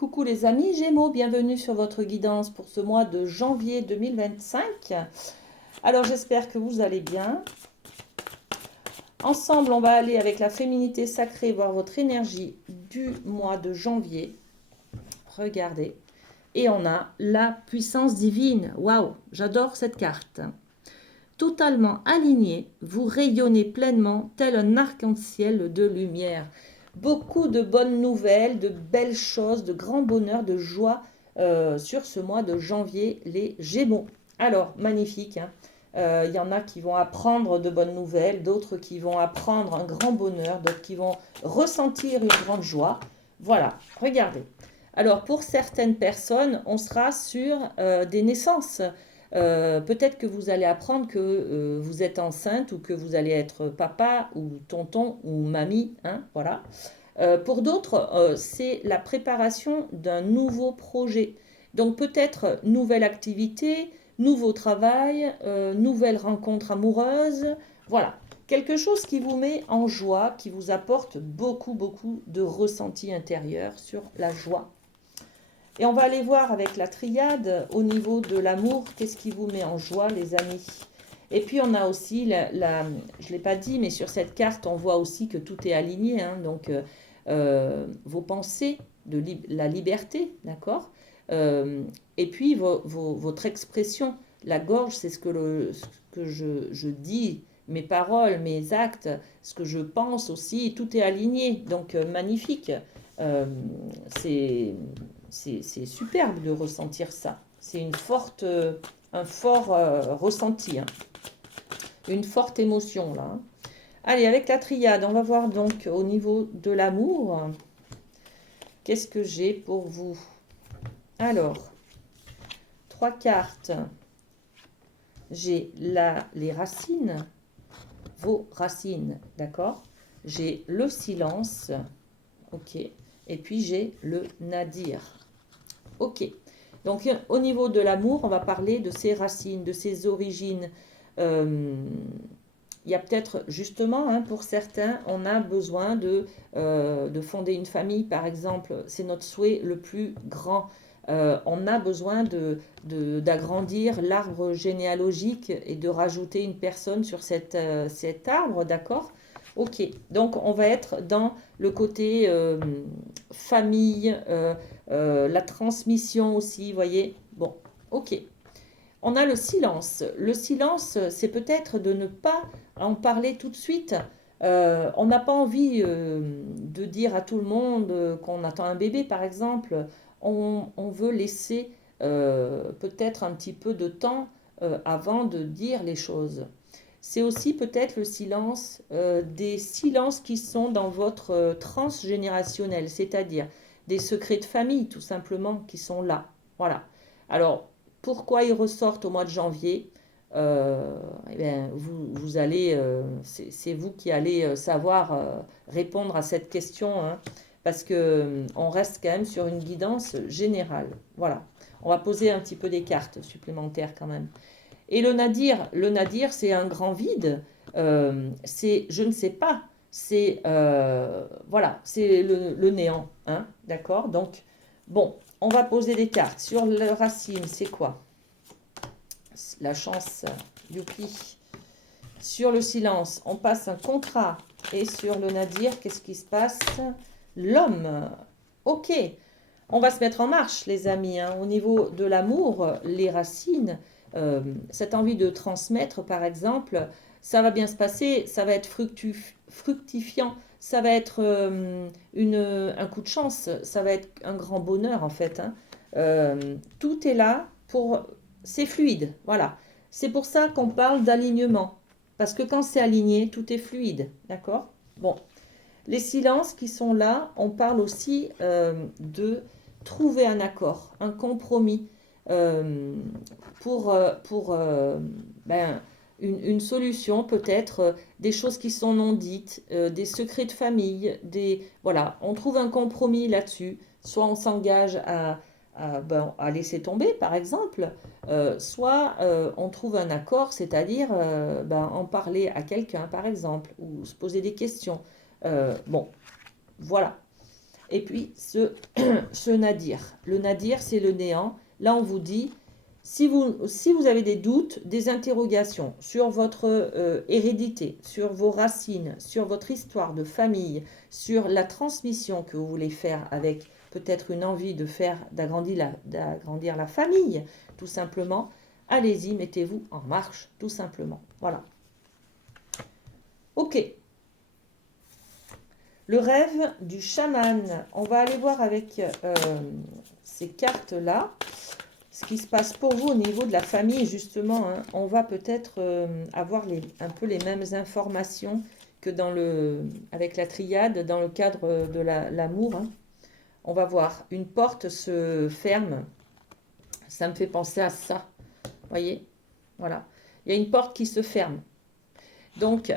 Coucou les amis Gémeaux, bienvenue sur votre guidance pour ce mois de janvier 2025. Alors j'espère que vous allez bien. Ensemble, on va aller avec la féminité sacrée, voir votre énergie du mois de janvier. Regardez. Et on a la puissance divine. Waouh, j'adore cette carte. Totalement aligné, vous rayonnez pleinement tel un arc-en-ciel de lumière. Beaucoup de bonnes nouvelles, de belles choses, de grands bonheurs, de joie sur ce mois de janvier, les Gémeaux. Alors, magnifique, hein. Y en a qui vont apprendre de bonnes nouvelles, d'autres qui vont apprendre un grand bonheur, d'autres qui vont ressentir une grande joie. Voilà, regardez. Alors, pour certaines personnes, on sera sur des naissances. Peut-être que vous allez apprendre que vous êtes enceinte ou que vous allez être papa ou tonton ou mamie, hein, voilà. Pour d'autres, c'est la préparation d'un nouveau projet. Donc peut-être nouvelle activité, nouveau travail, nouvelle rencontre amoureuse, voilà. Quelque chose qui vous met en joie, qui vous apporte beaucoup, beaucoup de ressenti intérieur sur la joie. Et on va aller voir avec la triade au niveau de l'amour, qu'est-ce qui vous met en joie, les amis. Et puis on a aussi, je ne l'ai pas dit, mais sur cette carte, on voit aussi que tout est aligné. Hein, donc vos pensées, la liberté, d'accord. Et puis votre expression, la gorge, c'est ce que je dis, mes paroles, mes actes, ce que je pense aussi, tout est aligné. Donc magnifique. Euh, c'est c'est superbe de ressentir ça. C'est un fort ressenti, hein. Une forte émotion là, hein. Allez, avec la triade, on va voir donc au niveau de l'amour. Qu'est-ce que j'ai pour vous? Alors, trois cartes. J'ai les racines, vos racines, d'accord? J'ai le silence, ok. Et puis j'ai le nadir. Ok. Donc au niveau de l'amour, on va parler de ses racines, de ses origines. Il y a peut-être justement, hein, pour certains, on a besoin de fonder une famille, par exemple. C'est notre souhait le plus grand. On a besoin d'agrandir l'arbre généalogique et de rajouter une personne sur cet arbre, d'accord? Ok, donc on va être dans le côté famille, la transmission aussi, vous voyez. Bon, ok. On a le silence. Le silence, c'est peut-être de ne pas en parler tout de suite. On n'a pas envie de dire à tout le monde qu'on attend un bébé, par exemple. On veut laisser peut-être un petit peu de temps avant de dire les choses. C'est aussi peut-être le silence, des silences qui sont dans votre transgénérationnel, c'est-à-dire des secrets de famille, tout simplement, qui sont là. Voilà. Alors, pourquoi ils ressortent au mois de janvier? Eh bien, vous allez, c'est vous qui allez savoir répondre à cette question, hein, parce que on reste quand même sur une guidance générale. Voilà. On va poser un petit peu des cartes supplémentaires quand même. Et le nadir, c'est un grand vide. C'est je ne sais pas. C'est voilà, c'est le néant, hein, d'accord. Donc bon, on va poser des cartes sur le racine. C'est quoi? La chance, youpi. Sur le silence, on passe un contrat. Et sur le nadir, qu'est-ce qui se passe? L'homme. Ok. On va se mettre en marche, les amis, hein. Au niveau de l'amour, les racines, cette envie de transmettre, par exemple, ça va bien se passer, ça va être fructifiant, ça va être un coup de chance, ça va être un grand bonheur, en fait, hein. Tout est là pour... C'est fluide, voilà. C'est pour ça qu'on parle d'alignement. Parce que quand c'est aligné, tout est fluide, d'accord? Bon, les silences qui sont là, on parle aussi de trouver un accord, un compromis pour une solution, peut-être des choses qui sont non dites, des secrets de famille, voilà, on trouve un compromis là-dessus. Soit on s'engage à laisser tomber, par exemple, soit on trouve un accord, c'est-à-dire en parler à quelqu'un, par exemple, ou se poser des questions. Bon, voilà. Et puis ce nadir. Le nadir, c'est le néant. Là, on vous dit, si vous avez des doutes, des interrogations sur votre hérédité, sur vos racines, sur votre histoire de famille, sur la transmission que vous voulez faire avec peut-être une envie d'agrandir la famille, tout simplement, allez-y, mettez-vous en marche, tout simplement. Voilà. Ok. Le rêve du chaman. On va aller voir avec ces cartes-là ce qui se passe pour vous au niveau de la famille, justement. Hein. On va peut-être avoir un peu les mêmes informations que avec la triade dans le cadre de l'amour. Hein. On va voir, une porte se ferme. Ça me fait penser à ça. Voyez? Voilà. Il y a une porte qui se ferme. Donc,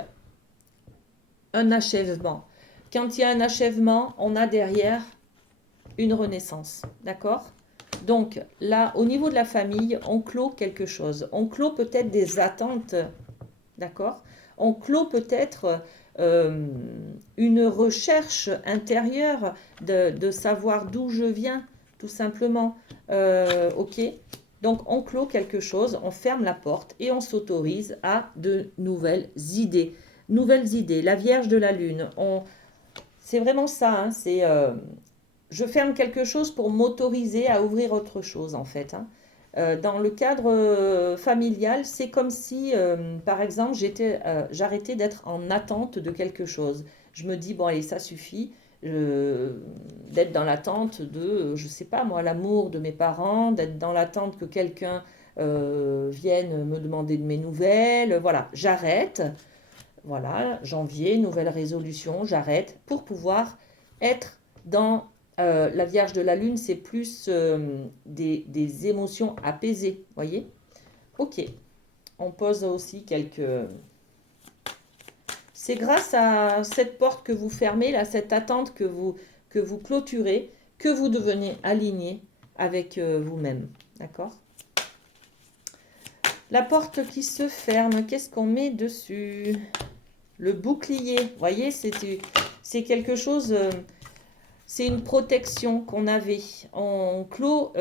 un achèvement. Quand il y a un achèvement, on a derrière une renaissance. D'accord? Donc, là, au niveau de la famille, on clôt quelque chose. On clôt peut-être des attentes. D'accord? On clôt peut-être une recherche intérieure de savoir d'où je viens, tout simplement. Ok? Donc, on clôt quelque chose, on ferme la porte et on s'autorise à de nouvelles idées. Nouvelles idées. La Vierge de la Lune. C'est vraiment ça. Hein, je ferme quelque chose pour m'autoriser à ouvrir autre chose, en fait. Hein. Dans le cadre familial, c'est comme si, par exemple, j'arrêtais d'être en attente de quelque chose. Je me dis, bon, allez, ça suffit d'être dans l'attente de, je sais pas moi, l'amour de mes parents, d'être dans l'attente que quelqu'un vienne me demander de mes nouvelles. Voilà, j'arrête. Voilà, janvier, nouvelle résolution, j'arrête pour pouvoir être dans la Vierge de la Lune, c'est plus des émotions apaisées, voyez? Ok, on pose aussi quelques... C'est grâce à cette porte que vous fermez, là, cette attente que vous clôturez, que vous devenez aligné avec vous-même, d'accord? La porte qui se ferme, qu'est-ce qu'on met dessus? Le bouclier, vous voyez, c'est quelque chose... c'est une protection qu'on avait. On clôt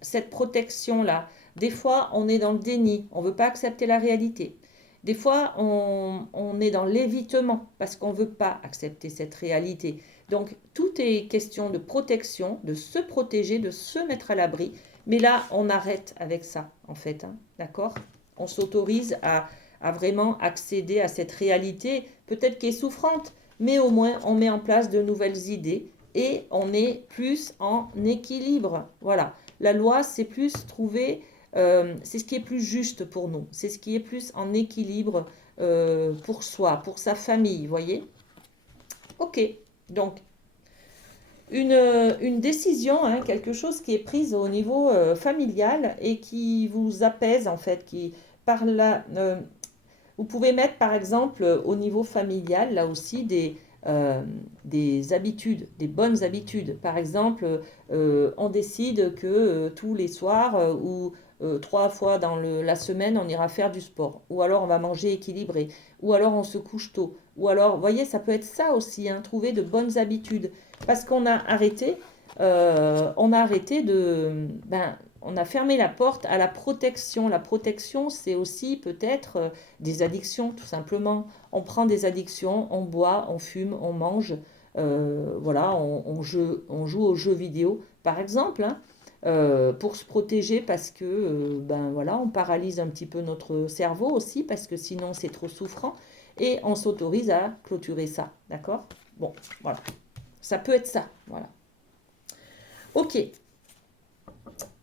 cette protection-là. Des fois, on est dans le déni. On ne veut pas accepter la réalité. Des fois, on est dans l'évitement parce qu'on ne veut pas accepter cette réalité. Donc, tout est question de protection, de se protéger, de se mettre à l'abri. Mais là, on arrête avec ça, en fait. Hein, d'accord? On s'autorise à vraiment accéder à cette réalité, peut-être qui est souffrante, mais au moins, on met en place de nouvelles idées et on est plus en équilibre. Voilà. La loi, c'est plus trouver, c'est ce qui est plus juste pour nous. C'est ce qui est plus en équilibre pour soi, pour sa famille, voyez? Ok. Donc, une décision, hein, quelque chose qui est prise au niveau familial et qui vous apaise, en fait, qui par la... vous pouvez mettre, par exemple, au niveau familial, là aussi, des habitudes, des bonnes habitudes. Par exemple, on décide que tous les soirs ou 3 fois dans la semaine, on ira faire du sport. Ou alors, on va manger équilibré. Ou alors, on se couche tôt. Ou alors, vous voyez, ça peut être ça aussi, hein, trouver de bonnes habitudes. Parce qu'on a arrêté, on a fermé la porte à la protection. La protection, c'est aussi peut-être des addictions, tout simplement. On prend des addictions, on boit, on fume, on mange, voilà, on joue aux jeux vidéo, par exemple, hein, pour se protéger parce que, voilà, on paralyse un petit peu notre cerveau aussi, parce que sinon c'est trop souffrant, et on s'autorise à clôturer ça, d'accord? Bon, voilà. Ça peut être ça, voilà. Ok.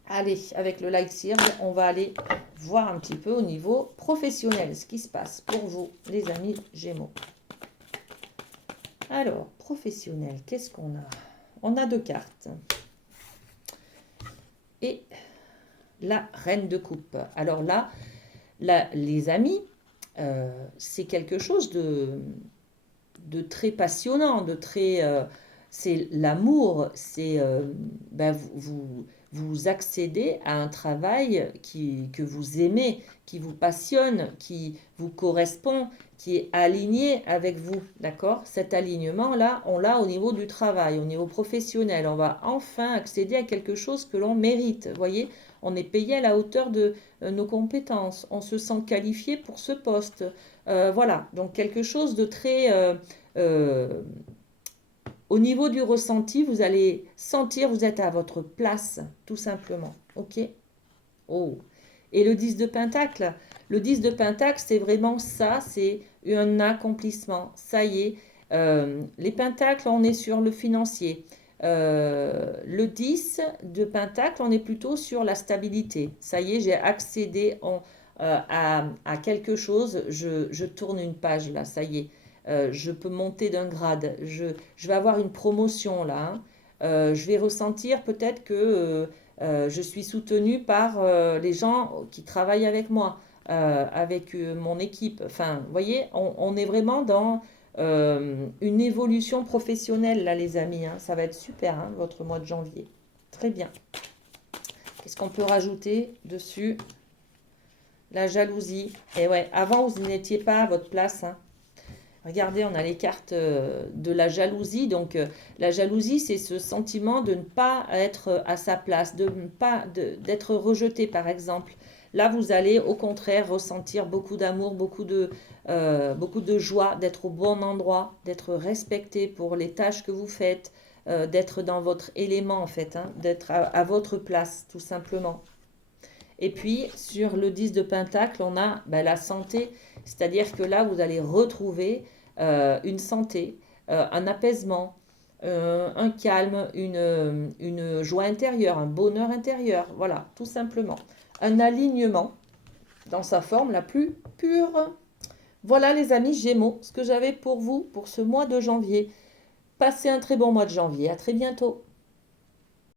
Allez, avec le Light Circle, on va aller voir un petit peu au niveau professionnel ce qui se passe pour vous, les amis Gémeaux. Alors, professionnel, qu'est-ce qu'on a? On a 2 cartes. Et la Reine de Coupe. Alors là, les amis, c'est quelque chose de très passionnant, de très... c'est l'amour, c'est... vous accédez à un travail que vous aimez, qui vous passionne, qui vous correspond, qui est aligné avec vous, d'accord? Cet alignement-là, on l'a au niveau du travail, au niveau professionnel. On va enfin accéder à quelque chose que l'on mérite. Vous voyez, on est payé à la hauteur de nos compétences. On se sent qualifié pour ce poste. Voilà, donc quelque chose de très... euh, au niveau du ressenti, vous allez sentir vous êtes à votre place, tout simplement. Ok? Oh. Et le 10 de Pentacle, le 10 de Pentacle, c'est vraiment ça, c'est un accomplissement. Ça y est, les Pentacles, on est sur le financier. Le 10 de Pentacle, on est plutôt sur la stabilité. Ça y est, j'ai accédé à quelque chose, je tourne une page là, ça y est. Je peux monter d'un grade, je vais avoir une promotion là, hein. Je vais ressentir peut-être que je suis soutenue par les gens qui travaillent avec moi, avec mon équipe. Enfin, vous voyez, on est vraiment dans une évolution professionnelle, là, les amis, hein. Ça va être super, hein, votre mois de janvier. Très bien. Qu'est-ce qu'on peut rajouter dessus? La jalousie. Et ouais, avant, vous n'étiez pas à votre place, hein. Regardez, on a les cartes de la jalousie. Donc, la jalousie, c'est ce sentiment de ne pas être à sa place, de ne pas d'être rejeté, par exemple. Là, vous allez au contraire ressentir beaucoup d'amour, beaucoup de joie, d'être au bon endroit, d'être respecté pour les tâches que vous faites, d'être dans votre élément, en fait, hein, d'être à votre place, tout simplement. Et puis, sur le 10 de Pentacle, on a ben, la santé, c'est-à-dire que là, vous allez retrouver une santé, un apaisement, un calme, une joie intérieure, un bonheur intérieur, voilà, tout simplement. Un alignement dans sa forme la plus pure. Voilà les amis Gémeaux, ce que j'avais pour vous pour ce mois de janvier. Passez un très bon mois de janvier, à très bientôt.